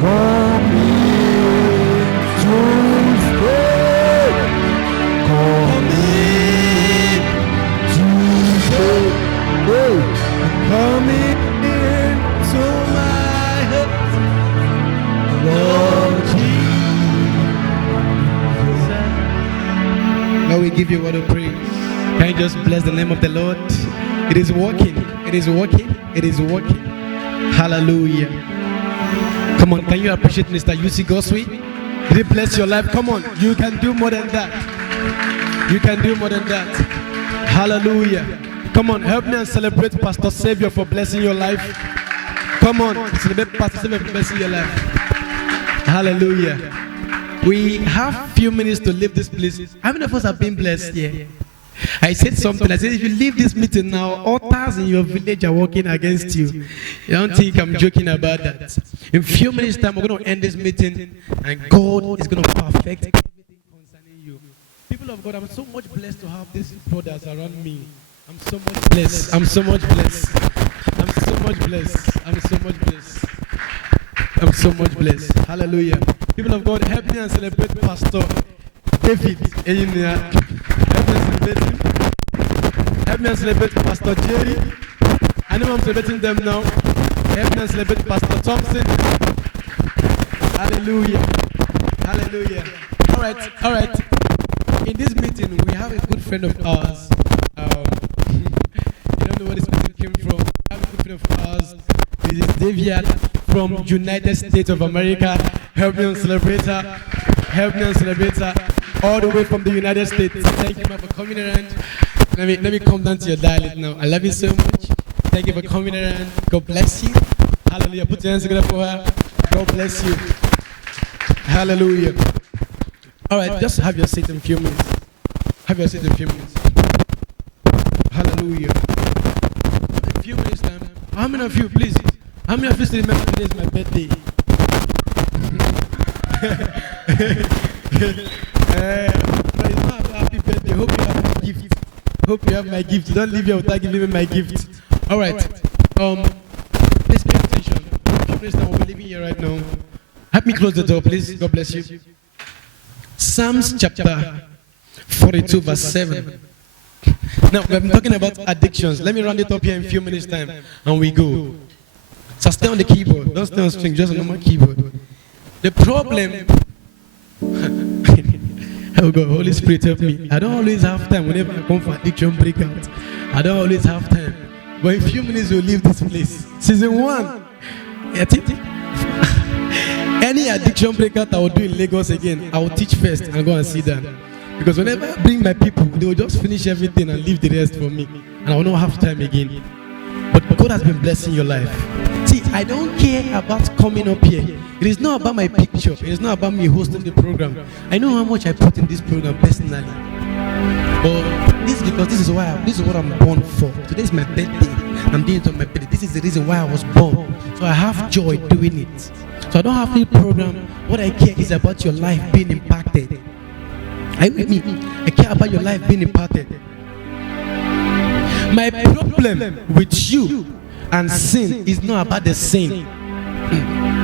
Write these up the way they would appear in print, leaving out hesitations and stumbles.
Come into stay. Come into stay. Come into my heart, Lord Jesus. Lord, we give you all the praise. Can you just bless the name of the Lord? It is working. It is working. It is working. Hallelujah. Come on, can you appreciate Mr. UC Goswee? Did he bless your life? Come on, you can do more than that. You can do more than that. Hallelujah. Come on, help me and celebrate Pastor Savior for blessing your life. Come on, celebrate Pastor Savior for blessing your life. Hallelujah. We have few minutes to leave this place. How many of us have been blessed here? I said something. I said, if you leave this meeting now, altars in your village are working against you. You don't think I'm joking about that? In a few minutes' time, we're going to end this meeting, and God is going to perfect everything concerning you. People of God, I'm so much blessed to have these brothers around me. I'm so much blessed. I'm so much blessed. I'm so much blessed. I'm so much blessed. I'm so much blessed. Hallelujah. People of God, help me and celebrate Pastor David. Help me and celebrate Pastor Jerry. I know I'm celebrating them now. Help me and celebrate Pastor Thompson. Hallelujah. Hallelujah. All right. In this meeting, we have a good friend of ours. You don't know where this meeting came from. We have a good friend of ours. This is Daviad from United States of America. Help me and celebrate her. Help me and celebrate her. All the way from the United States. Thank you for coming around. Let me come down to your dialect now. I love you so much. Thank you for coming around. God bless you. Hallelujah. Put your hands together for her. God bless you. Hallelujah. All right, just have your seat in a few minutes. Have your seat in a few minutes. Hallelujah. In a few minutes time. How many of you, please? How many of you still remember today is my birthday? But it's not a happy birthday. Hope you have my gift. Hope you have my gift. Don't leave here without giving me my gift. All right. Please pay attention. Please, now we'll be leaving here right now. Help me close the door, please. God bless you. Psalms chapter 42, verse 7. Now, we've been talking about addictions. Let me round it up here in a few minutes' time, and we go. So stay on the keyboard. Don't stay on string, just a normal keyboard. The problem... Oh God, Holy Spirit help me. I don't always have time whenever I come for addiction breakout. I don't always have time. But in a few minutes we'll leave this place. Season 1. Any addiction breakout I will do in Lagos again, I will teach first and go and see that. Because whenever I bring my people, they will just finish everything and leave the rest for me. And I will not have time again. But God has been blessing your life. See, I don't care about coming up here. It is not about my picture. It is not about me hosting the program. I know how much I put in this program personally. But this is because this is what I'm born for. Today is my birthday. I'm doing it on my birthday. This is the reason why I was born. So I have joy doing it. So I don't have any program. What I care is about your life being impacted. Are you with me? I care about your life being impacted. My problem with you and sin is not about the sin.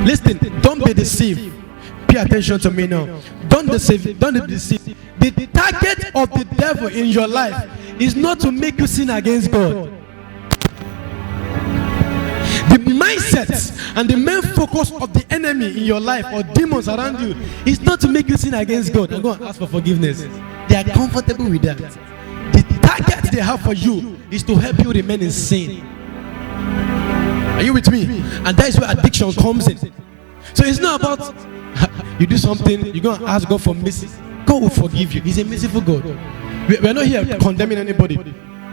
Listen, don't be deceived. Pay attention to me now. Don't deceive. Don't be deceived. The target of the devil in your life is not to make you sin against God. The mindset and the main focus of the enemy in your life or demons around you is not to make you sin against God and go and ask for forgiveness. They are comfortable with that. The target they have for you is to help you remain in sin. Are you with me? And that is where addiction comes in. So it's not about you do something, you're going to ask God for mercy. God will forgive you. He's a merciful God. We're not here condemning anybody.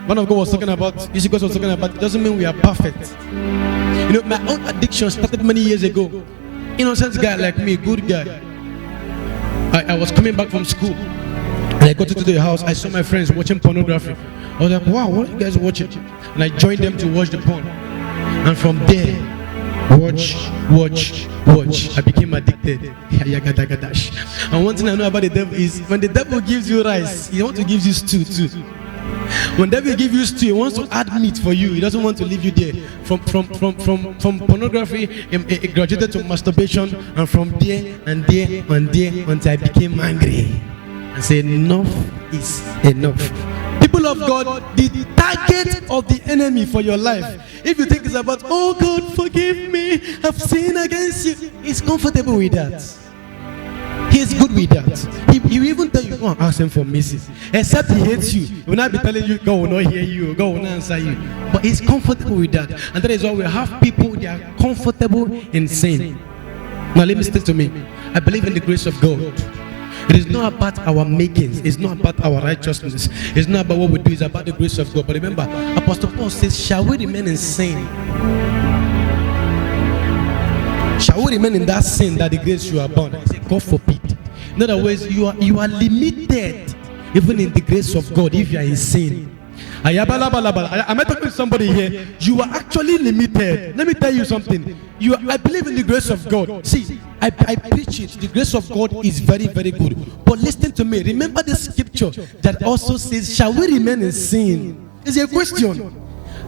One of God was talking about, God was talking about, it doesn't mean we are perfect. You know, my own addiction started many years ago. Innocent guy like me, good guy. I was coming back from school. And I got into the house. I saw my friends watching pornography. I was like, wow, what are you guys watching? And I joined them to watch the porn. And from there, watch. I became addicted. And one thing I know about the devil is when the devil gives you rice, he wants to give you stew too. When devil give you stew, he wants to add meat for you. He doesn't want to leave you there. From pornography, it graduated to masturbation, and from there and there and there until I became angry and said, enough is enough. People of God, the target of the enemy for your life, if you think it's about, oh God, forgive me, I've sinned against you, he's comfortable with that. He's good with that. He will even tell you, go and ask him for mercy. Except he hates you. He will not be telling you, God will not hear you, God will not answer you. But he's comfortable with that. And that is why we have people, they are comfortable in sin. Now let me stick to me. I believe in the grace of God. It is not about our makings. It's not about our righteousness. It's not about what we do. It's about the grace of God. But remember, Apostle Paul says, shall we remain in sin? Shall we remain in that sin that the grace you are bound? I say, God forbid. In other words, you are limited even in the grace of God if you are in sin. Am I talking to somebody here? You are actually limited. Let me tell you something. I believe in the grace of God. See, I preach it. The grace of God is very, very good. But listen to me. Remember the scripture that also says, shall we remain in sin? It's a question.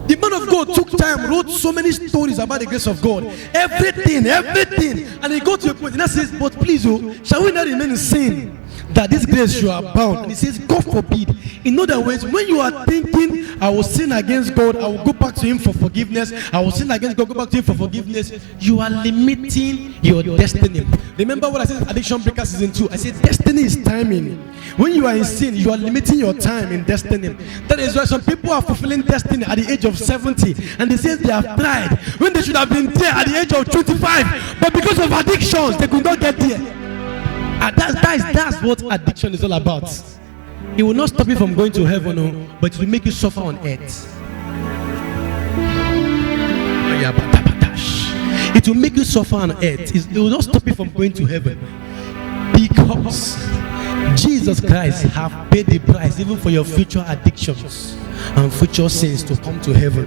The man of God took time, wrote so many stories about the grace of God. Everything. And he got to a point and he says, but please, shall we not remain in sin? That this grace you are bound. And he says, God forbid. In other words, when you are thinking, I will sin against God, I will go back to him for forgiveness, I will sin against God, go back to him for forgiveness, you are limiting your destiny. Remember what I said in Addiction Breaker Season 2? I said, destiny is timing. When you are in sin, you are limiting your time in destiny. That is why some people are fulfilling destiny at the age of 70, and they say they have tried when they should have been there at the age of 25, but because of addictions, they could not get there. And that's what addiction is all about. It will not stop you from going to heaven, but it will make you suffer on earth. It will make you suffer on earth. It will not stop you from going to heaven. Because Jesus Christ have paid the price even for your future addictions and future sins to come to heaven.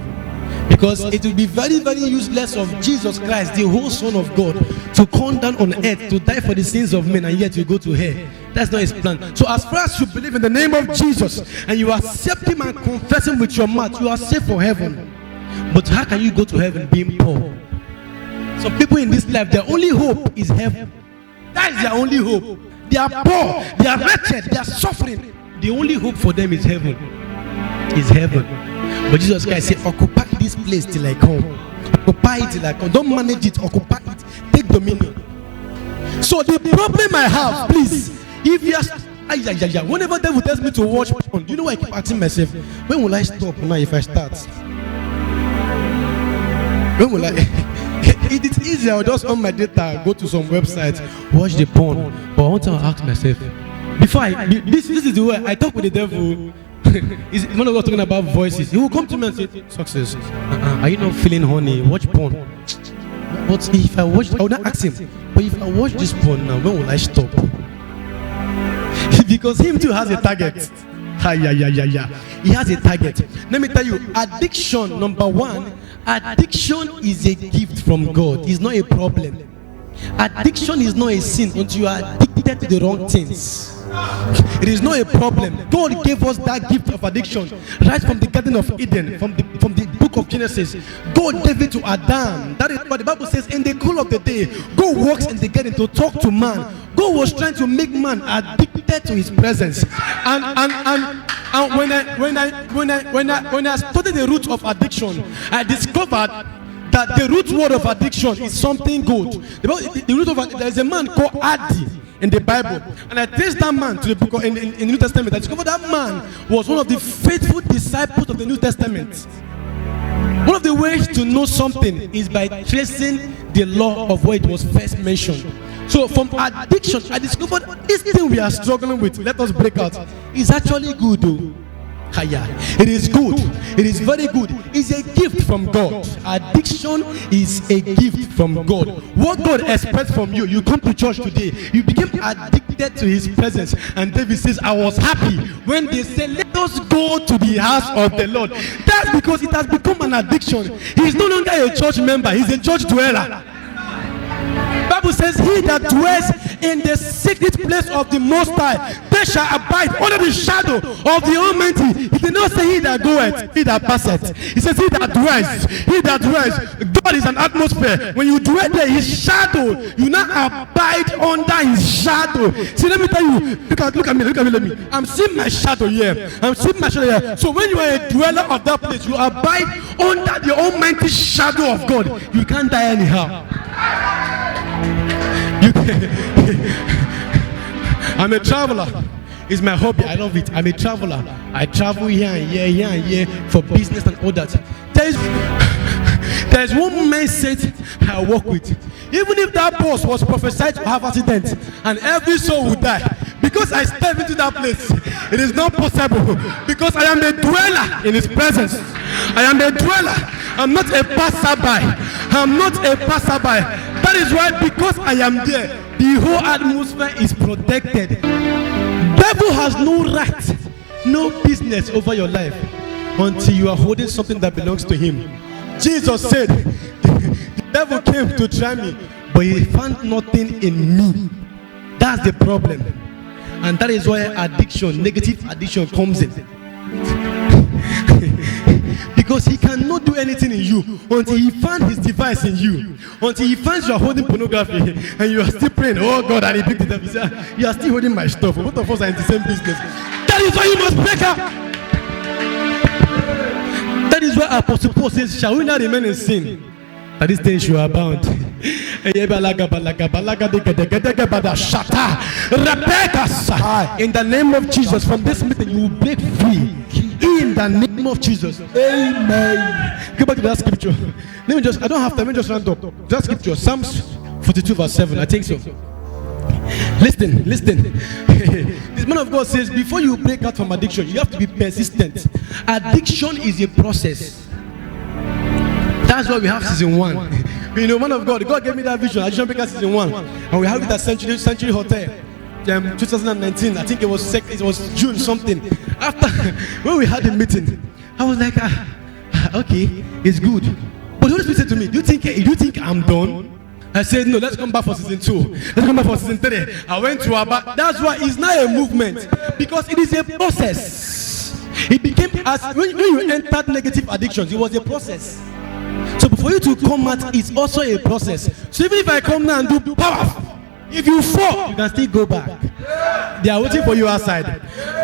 Because it will be very, very useless of Jesus Christ, the whole Son of God, to come down on earth to die for the sins of men, and yet you go to hell. That's not his plan. So as far as you believe in the name of Jesus and you accept him and confess him with your mouth, you are safe for heaven. But how can you go to heaven being poor? Some people in this life, their only hope is heaven. That is their only hope. They are poor, they are wretched, they are suffering. The only hope for them is heaven. Is heaven. But Jesus Christ said, occupy this place till I come. Occupy it till I come. Don't manage it, occupy it. Take dominion. So the problem I have, please, if you are, whenever devil tells me to watch porn, do you know why I keep asking myself, when will I stop now if I start? When will I? It's easier, I'll just on my data, go to some websites, watch the porn. But I want to ask myself, before this is the way I talk with the devil. Is one of us talking about voices? He will come to me and say, success. Are you not feeling horny? Watch porn. But if I watch, I will not ask him. But if I watch this porn now, when will I stop? Because him too has a target. He has a target. Let me tell you, addiction, number one, addiction is a gift from God. It's not a problem. Addiction is not a sin until you are addicted to the wrong things. It is not a problem. God gave us that gift of addiction right from the Garden of Eden, from the book of Genesis. God gave it to Adam. That is what the Bible says. In the cool of the day, God walks in the garden to talk to man. God was trying to make man addicted to his presence. And when I studied the root of addiction, I discovered that the root word of addiction is something good. The root of there's a man called Adi in the Bible, and I traced that man to the book in the New Testament. I discovered that man was one of the faithful disciples of the New Testament. One of the ways to know something is by tracing the law of where it was first mentioned. So from addiction, I discovered this thing we are struggling with, let us break out, is actually good though. It is good. It is very good. It's a gift from God. Addiction is a gift from God. What God expects from you, you come to church today, you became addicted to his presence. And David says, I was happy when they said, let us go to the house of the Lord. That's because it has become an addiction. He's no longer a church member, he's a church dweller. Bible says, he that dwells in the secret place of the Most High, they shall abide under the shadow of the Almighty. He did not say he that goeth, he that passeth. He says he that dwells, he that dwells. God is an atmosphere. When you dwell there, his shadow, you now abide under his shadow. See, let me tell you, look at me. I'm seeing my shadow here. I'm seeing my shadow here. So when you are a dweller of that place, you abide under the almighty shadow of God. You can't die anyhow. I'm a traveler. It's my hobby. I love it. I'm a traveler. I travel here and here for business and all that. There's one mindset I work with. Even if that boss was prophesied to have accident and every soul would die, because I step into that place, it is not possible. Because I am a dweller in his presence. I am a dweller. I'm not a passerby. I'm not a passerby. That is why, because I am there, the whole atmosphere is protected. Devil has no right, no business over your life until you are holding something that belongs to him. Jesus said, the devil came to try me, but he found nothing in me. That's the problem. And that is why addiction, negative addiction comes in. Because he cannot do anything in you until he finds his device in you. Until he finds you are holding pornography and you are still praying, oh God, I rebuke the devil. You are still holding my stuff. Both of us are in the same business. That is why you must break up. That is why Apostle Paul says, shall we not remain in sin? That these things you are bound. In the name of Jesus, from this meeting you will break free. In the name of Jesus. Amen. Go back to that scripture. I don't have time, let me just round up. That scripture, Psalms 42 verse 7, I think so. Listen. This man of God says, before you break out from addiction, you have to be persistent. Addiction is a process. That's why we have season 1. You know, man of God gave me that vision, Addiction Breaker season 1. And we have it at Century Hotel. 2019, I think it was June something. After when we had the meeting, I was like, okay, it's good. But the Holy Spirit said to me, do you think I'm done? I said, no, let's come back for season 2. Let's come back for season 3. I went to Abba. That's why it's not a movement, because it is a process. It became, as when you entered negative addictions, it was a process. So for you to come out, it's also a process. So even if I come now and do powerful, if you fall, you can still go back. They are waiting for you outside.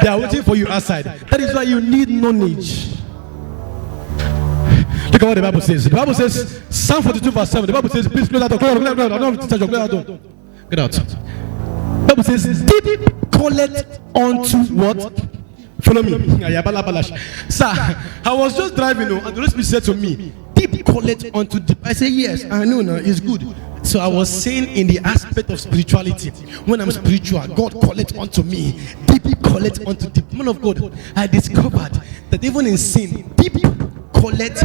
That is why you need knowledge. Look at what the Bible says. The Bible says, Psalm 42 verse 7. The Bible says, please close that door. Get out. The Bible says, deep calleth unto what? Follow me. Sir, I was just driving, and the Holy Spirit said to me, deep calleth unto deep. I say, yes, I know now, it's good. So I was saying in the aspect of spirituality, when I'm spiritual, God calleth unto me, deep calleth unto deep. Man of God, I discovered that even in sin, deep calleth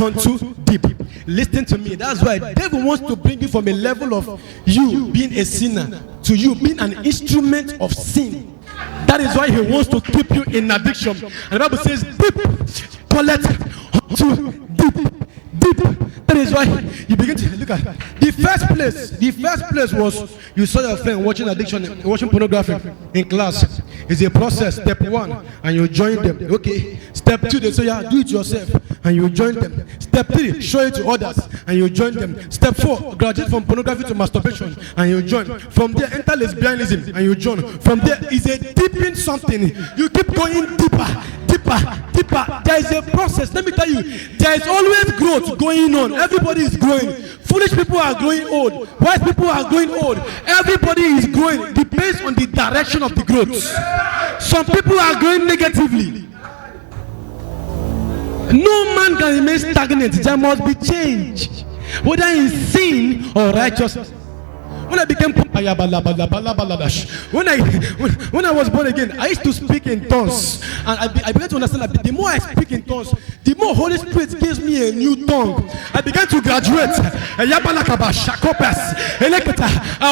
unto deep. Listen to me. That's why the devil wants to bring you from a level of you being a sinner to you being an instrument of sin. That is why he wants to keep you in addiction. And the Bible says, deep calleth unto deep. That is why you begin to look at the first place was you saw your friend watching addiction, watching pornography in class. It's a process. Step 1, and you join them. Okay. Step 2, they say, yeah, do it yourself, and you join them. Step 3, show it to others, and you join them. Step 4, graduate from pornography to masturbation, and you join. From there, enter lesbianism, and you join. From there is a deepening something. You keep going deeper. There is a process. Let me tell you, there is always growth going on. Everybody is growing. Foolish people are growing old. Wise people are growing old. Everybody is growing. Depends on the direction of the growth. Some people are growing negatively. No man can remain stagnant. There must be change, whether in sin or righteousness. When I became when I was born again, I used to speak in tongues, and I began to understand that the more I speak in tongues, the more Holy Spirit gives me a new tongue. I began to graduate. I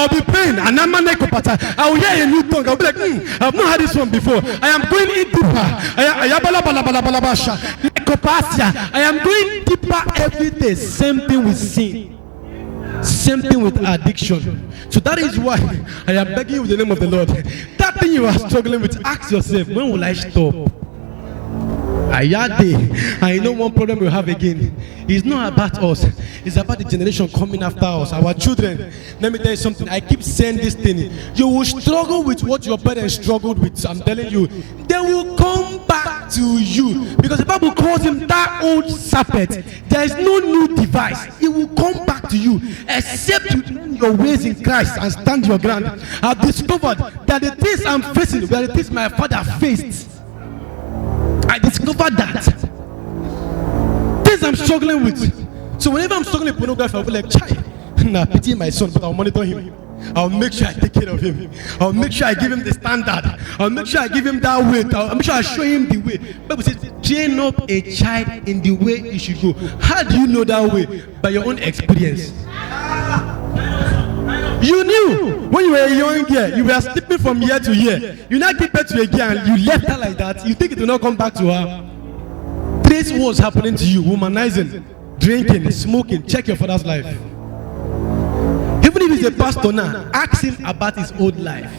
will be praying, and I will hear a new tongue. I will be like, I've not heard this one before. I am going in deeper. I am going deeper every day. Same thing with sin. Same thing with addiction. So that is why I am begging you with the name of the Lord. That thing you are struggling with, ask yourself, when will I stop? I know one problem we have again. It's not about us. It's about the generation coming after us, our children. Let me tell you something. I keep saying this thing. You will struggle with what your parents struggled with. I'm telling you. They will come back to you. Because the Bible calls him that old serpent. There is no new device. It will come back to you. Except you learn your ways in Christ and stand your ground. I've discovered that the things I'm facing were the things my father faced. I discovered that. Things I'm struggling with. So whenever I'm struggling with pornography, I'll be like, child, nah, pity my son, but I'll monitor him. I'll make sure I take care of him. I'll make sure I give him the standard. I'll make sure I give him that way. I'll make sure I show him the way. Bible says, train up a child in the way he should go. How do you know that way? By your own experience. You knew when you were a young girl, you were sleeping from year to year. You now give birth to a girl and you left her like that. You think it will not come back to her. Trace what's happening to you: womanizing, drinking, smoking. Check your father's life. Even if he's a pastor now, ask him about his old life.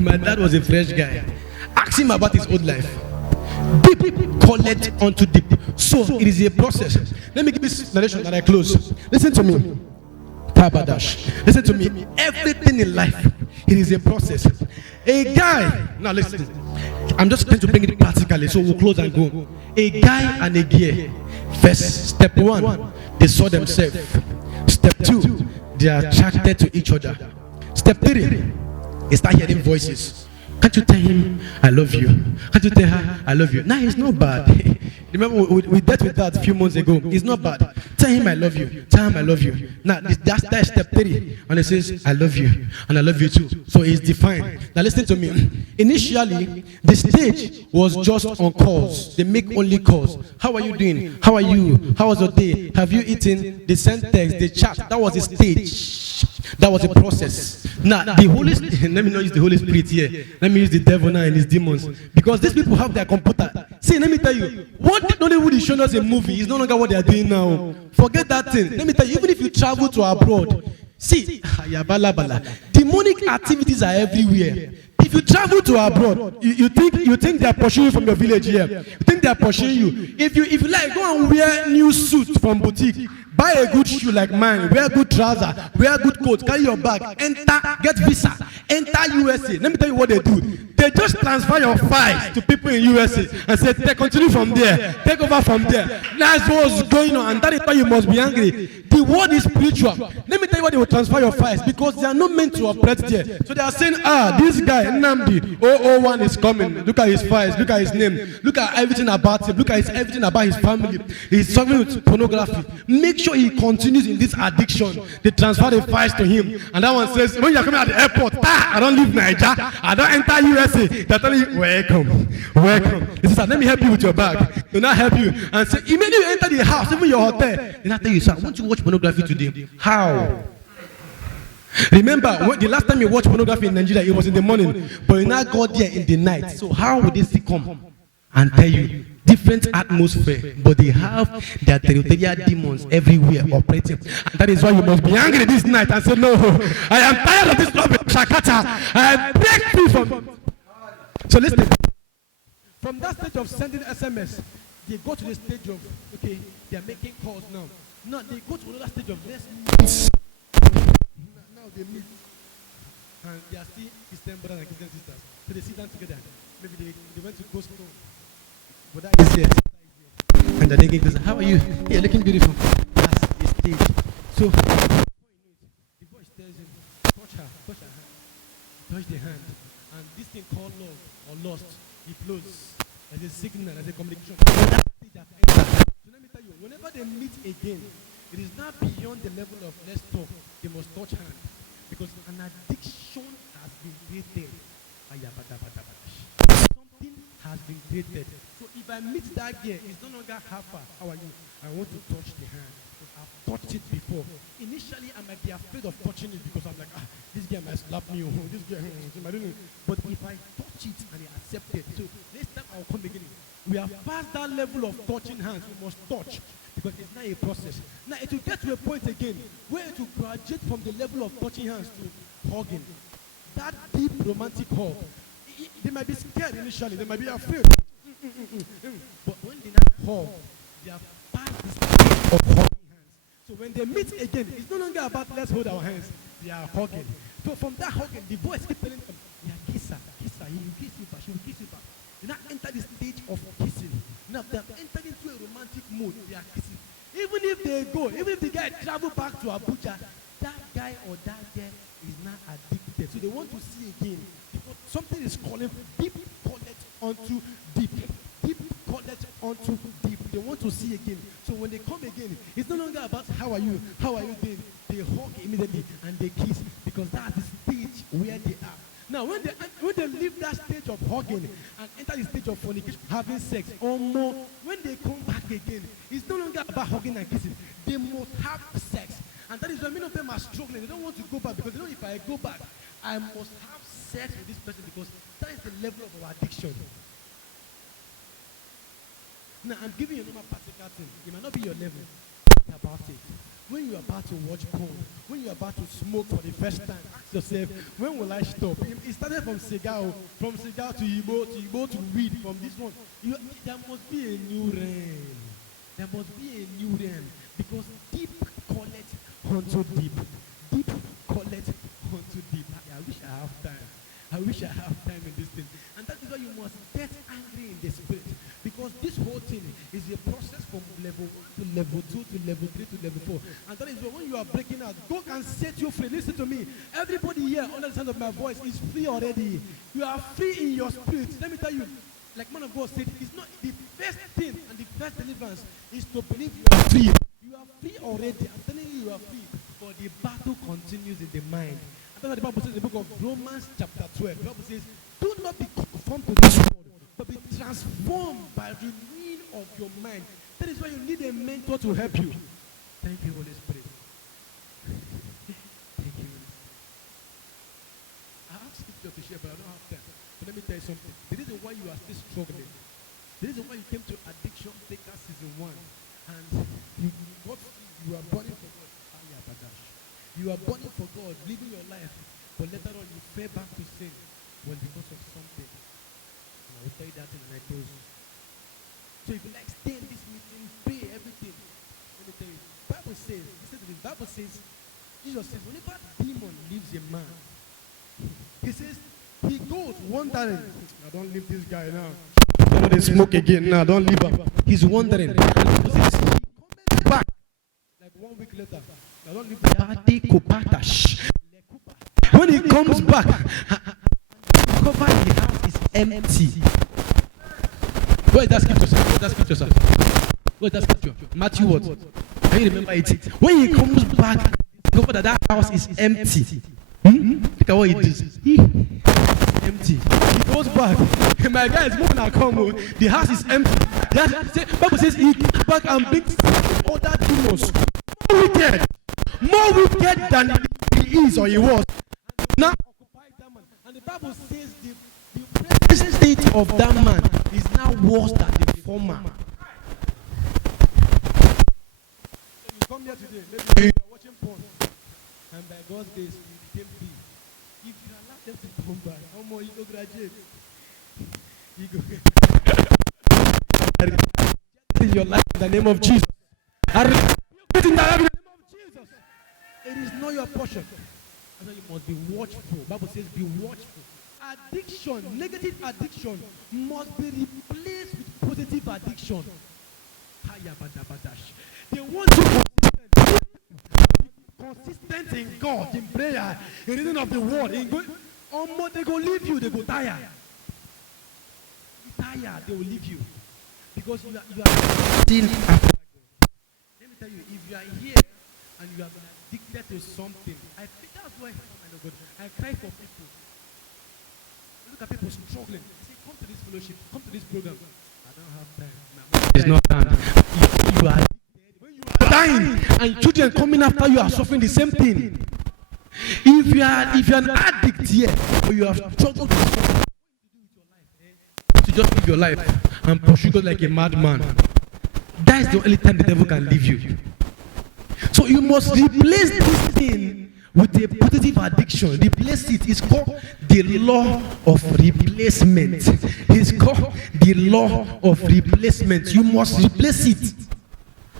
My dad was a fresh guy. Ask him about his old life. Deep collect onto deep. So it is a process. Let me give this narration and I close. Listen to me. Tabadash. Listen to me. Everything in life, it is a process. A guy, now listen. I'm just going to bring it practically, so we'll close and go. A guy and a girl. First, step one, they saw themselves. Step two, they are attracted to each other. Step three, they start hearing voices. Can't you tell him I love you? Can't you tell her I love you? Nah, it's not bad. Remember we dealt with that a few months ago. It's not bad. Tell him I love you. Tell him I love you. Now that's step 3. And it says I love you and I love you too. So it's defined. Now listen to me. Initially, the stage was just on calls. They make only calls. How are you doing? How are you? How was your day? Have you eaten? They send text, they chat. That was the stage. That was a process. Now, the Holy Spirit, let me not use the Holy Spirit here. Let me use the devil now and his demons. Because these people have their computer. See, let me tell you, what Nollywood is showing us a movie is no longer what they are doing now. Forget that thing. Let me tell you, even if you travel to abroad, see, demonic activities are everywhere. If you travel to abroad, you think they are pursuing you from your village here. You think they are pursuing you. If you like, go and wear new suits from boutique. Buy a good shoe like mine, wear good trousers, wear good coat, carry your bag, enter, get visa, enter USA. Let me tell you what they do. They just transfer your files to people in USA and say, continue from there, take over from there. That's what's going on, and that is why you must be angry. The word is spiritual. Let me tell you why they will transfer your files, because they are not meant to operate there. So they are saying, this guy, Nnamdi, 001 is coming. Look at his files, look at his name, look at everything about him, look at everything about his family. He's struggling with pornography. Make sure he continues in this addiction. They transfer the files to him, and that one says, when you're coming at the airport, I don't leave Nigeria, I don't enter USA. They're telling you, welcome. He says, let me help you with your bag. They'll not help you and say, immediately you enter the house, even your hotel, they not tell you, sir, won't you watch pornography today? How? Remember, the last time you watched pornography in Nigeria, it was in the morning, but you now got there in the night. So how would they come and tell you? Different atmosphere, but they have their territorial demons everywhere operating. And that is why you must be angry this night and say, no, I am tired of this love, Shakata. I break free from. So listen. From that stage of sending SMS, they go to the stage of, okay, they are making calls now. Now they go to another stage of let's meet. Now they meet. And they are still Christian brothers and Christian sisters. So they sit down together. Maybe they went to Ghost Town. But that is here. And the lady goes, how are you? You're looking beautiful. That's the stage. So, the voice tells him, touch her hand. Touch the hand. And this thing called love or lust, it flows as a signal, as a communication. So let me tell you, whenever they meet again, it is not beyond the level of let's talk. They must touch hands. Because an addiction has been created. Something has been created. So if I meet that girl, it's no longer half far. How are you? I want to touch the hand. Because I've touched it before. Initially, I might be afraid of touching it because I'm like, this girl might slap me. This girl, but if I touch it and I accept it, so next time I'll come again. We are past that level of touching hands. We must touch because it's not a process. Now it will get to a point again where it will graduate from the level of touching hands to hugging. That deep romantic hug. They might be scared initially. They might be afraid. But when they now hug, they are past the stage of hugging hands. So when they meet again, it's no longer about let's hold our hands. They are hugging. So from that hugging, the voice keeps telling them, yeah, kiss her, he will kiss you back, she will kiss you back. They now enter the stage of kissing. Now they have entered into a romantic mood. They are kissing. Even if they go, even if the guy travel back to Abuja, that guy or that girl is now addicted. So they want to see again. Because something is calling deep, call it onto deep. Deep, call it onto deep. They want to see again. So when they come again, it's no longer about how are you doing. They hug immediately and they kiss because that's the stage where they are. Now, when they leave that stage of hugging and enter the stage of fornication, having sex, or more, when they come back again, it's no longer about hugging and kissing. They must have sex. And that is why many of them are struggling. They don't want to go back because they know if I go back, I must have sex with this person because that is the level of our addiction. Now, I'm giving you a normal practical thing. It might not be your level. Think about it. When you're about to watch porn, when you're about to smoke for the first time, ask yourself, when will I stop? It started from cigar to Igbo to weed, from this one. There must be a new realm. There must be a new realm. Because deep collect onto deep. Deep collect onto deep. I wish I have time. I wish I have time in this thing. And that is why you must get angry in the spirit. Because this whole thing is a process from level 1 to level 2 to level 3 to level 4. And that is why when you are breaking out, God can set you free. Listen to me. Everybody here under the sound of my voice is free already. You are free in your spirit. Let me tell you, like man of God said, it's not the first thing and the first deliverance is to believe you are free. You are free already. I'm telling you, you are free. But the battle continues in the mind. That's what the Bible says in the book of Romans chapter 12. The Bible says, do not be conformed to this world, but be transformed by renewing of your mind. That is why you need a mentor to help you. Thank you, Holy Spirit. Thank you. I have scripture to share, but I don't have time. But let me tell you something. The reason why you are still struggling, the reason why you came to Addiction Taker Season 1, and you are burning for God. You are burning for God, living your life, but later on you fell back to sin. Well, because of something. And I will tell you that in my close. So if you like stay in this meeting, pay everything. Let me tell you, Bible says, listen to this, Bible says, Jesus says, whenever a demon leaves a man, he says, he goes wandering. I don't leave this guy now. I know they smoke again now, don't leave him. He's wandering. He comes back like 1 week later. I don't leave the when he comes back, cover the house is empty. Where is that scripture, sir? Where is that scripture, sir? Where is that scripture? Matthew what? Can you remember it? When he comes back, cover that house is empty. Look at what he does. Empty. He goes back. My guy is moving and come. The house is empty. The Bible says he comes back and brings other demons. More wicked than he is or he was. Now occupy that man. And the Bible says the present state of that man is now worse than the former. So you come here today, maybe you are watching porn, and by God's grace you became free. If you allow them to come back, how more you go graduate? You go in your life in the name of Jesus. It is not your portion. So you must be watchful. Bible says be watchful. Addiction, negative addiction must be replaced with positive addiction. They want to be consistent in God, in prayer, in reading of the word. They go leave you, they go tired. They will leave you. Because you are still after God. Let me tell you, if you are here and you have been addicted to something, I think that's why I cry for people. Look at people struggling. I say, come to this fellowship, come to this program. I don't have time. It's not time. You are addicted. When you are dying and children coming after you are suffering the same thing. If you are an addict here, or you have struggled with something, what do you do with your life? To just live your life. and pursue God like a madman, that is the only time the devil can leave you. So you must replace this thing with a positive addiction. Replace it. It's called the law of replacement. It's called the law of replacement. You must replace it.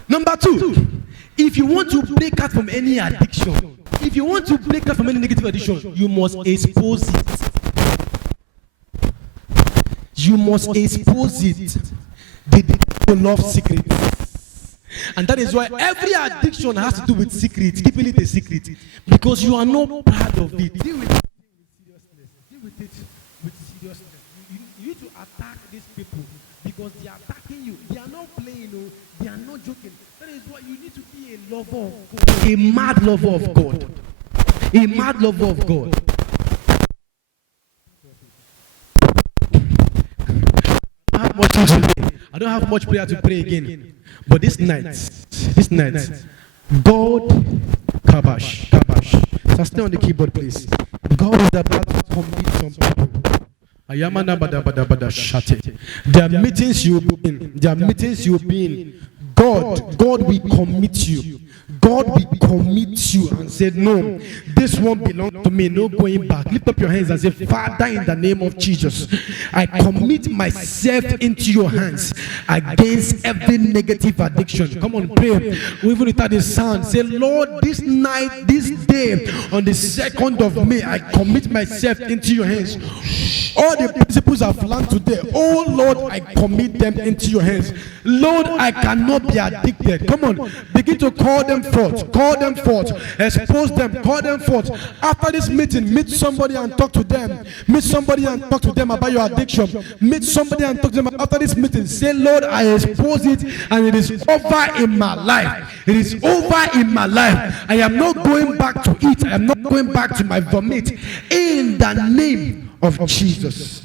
Number 2, if you want to break out from any addiction, if you want to break out from any negative addiction, you must expose it. You must expose it. The devil loves secrets. And that is why every addiction has to do with secret, keeping it a secret. Because you are not proud of it. Deal with it with seriousness. Deal with it with seriousness. You need to attack these people because they are attacking you. They are not playing, no. They are not joking. That is why you need to be a lover of God. A mad lover of God. A mad lover of God. I don't have much prayer to pray again. But this night, God, Kabash. So stay on the keyboard, please. God is about to commit some people. There are meetings you'll be in. God will commit you. God will commit you and say, no, this one belongs to me, no going back. Lift up your hands and say, Father, in the name of Jesus, I commit myself into your hands against every negative addiction. Come on, pray. Even without the sound, say, Lord, this night, this day, on the 2nd of May, I commit myself into your hands. All the principles I've learned today, oh Lord, I commit them into your hands. Lord, I cannot be addicted. Come on, begin to call them forth. Call them forth. Expose them. Call them forth. After this meeting, meet somebody and talk to them. Meet somebody and talk to them about your addiction. Meet somebody and talk to them after this meeting. Say, Lord, I expose it and it is over in my life. It is over in my life. I am not going back to it. I am not going back to my vomit. In the name of Jesus.